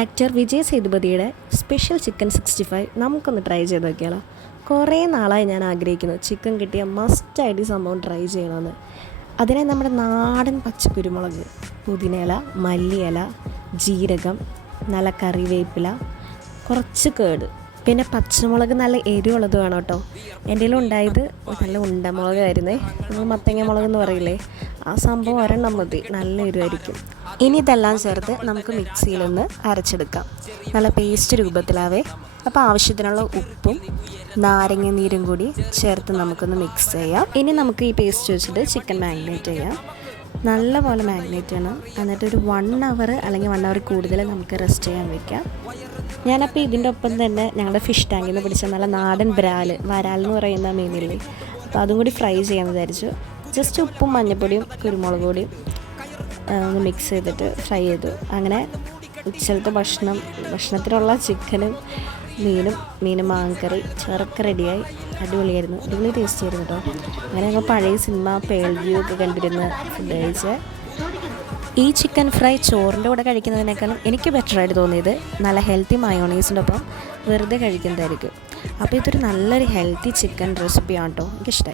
Actor Vijay സേതുപതിയുടെ special chicken 65 നമുക്കൊന്ന് try ചെയ്ത് നോക്കിയാലോ. കുറേ നാളായി ഞാൻ ആഗ്രഹിക്കുന്നു ചിക്കൻ കിട്ടിയ മസ്റ്റായിട്ട് ഈ സംഭവം ട്രൈ ചെയ്യണമെന്ന്. അതിനെ നമ്മുടെ നാടൻ പച്ചക്കുരുമുളക്, പുതിനയില, മല്ലിയില, ജീരകം, നല്ല കറിവേപ്പില, കുറച്ച് കേട്, പിന്നെ പച്ചമുളക് നല്ല എരിവുള്ളത് വേണം കേട്ടോ. എൻ്റെ കയ്യിൽ ഉണ്ടായത് നല്ല ഉണ്ടമുളകായിരുന്നേ, നമ്മൾ മത്തങ്ങ മുളക് എന്ന് പറയില്ലേ, ആ സംഭവം ഒരെണ്ണം മതി, നല്ല എരിവായിരിക്കും. ഇനി ഇതെല്ലാം ചേർത്ത് നമുക്ക് മിക്സിയിൽ നിന്ന് അരച്ചെടുക്കാം, നല്ല പേസ്റ്റ് രൂപത്തിലാവേ. അപ്പോൾ ആവശ്യത്തിനുള്ള ഉപ്പും നാരങ്ങ നീരും കൂടി ചേർത്ത് നമുക്കൊന്ന് മിക്സ് ചെയ്യാം. ഇനി നമുക്ക് ഈ പേസ്റ്റ് വെച്ചിട്ട് ചിക്കൻ മാഗ്നേറ്റ് ചെയ്യാം. നല്ലപോലെ മാഗ്നേറ്റ് ചെയ്യണം. എന്നിട്ടൊരു 1 അവർ അല്ലെങ്കിൽ 1 അവർ കൂടുതൽ നമുക്ക് റെസ്റ്റ് ചെയ്യാൻ വയ്ക്കാം. ഞാനപ്പോൾ ഇതിൻ്റെ ഒപ്പം തന്നെ ഞങ്ങളുടെ ഫിഷ് ടാങ്കിൽ നിന്ന് പിടിച്ച നല്ല നാടൻ വരാൽ എന്ന് പറയുന്ന മീനില്ലേ, അപ്പോൾ അതും കൂടി ഫ്രൈ ചെയ്യാമെന്ന് വിചാരിച്ചു. ജസ്റ്റ് ഉപ്പും മഞ്ഞൾപ്പൊടിയും കുരുമുളക് പൊടിയും ഒന്ന് മിക്സ് ചെയ്തിട്ട് ഫ്രൈ ചെയ്തു. അങ്ങനെ ഉച്ചലത്തെ ഭക്ഷണത്തിനുള്ള ചിക്കനും മീനും മാങ്ങക്കറി ചേർക്ക റെഡിയായി. അടിപൊളി ടേസ്റ്റ് ആയിരുന്നു കേട്ടോ. അങ്ങനെ ഞങ്ങൾ പഴയ സിനിമ പേൾ വ്യൂ ഒക്കെ കണ്ടിരുന്ന ഫുഡ് കഴിച്ച്. ഈ ചിക്കൻ ഫ്രൈ ചോറിൻ്റെ കൂടെ കഴിക്കുന്നതിനേക്കാളും എനിക്ക് ബെറ്ററായിട്ട് തോന്നിയത് നല്ല ഹെൽത്തി മയോണൈസിൻ്റെ ഒപ്പം വെറുതെ കഴിക്കുന്നതായിരിക്കും. അപ്പോൾ ഇതൊരു നല്ലൊരു ഹെൽത്തി ചിക്കൻ റെസിപ്പിയാണ് കേട്ടോ, എനിക്കിഷ്ടമായി.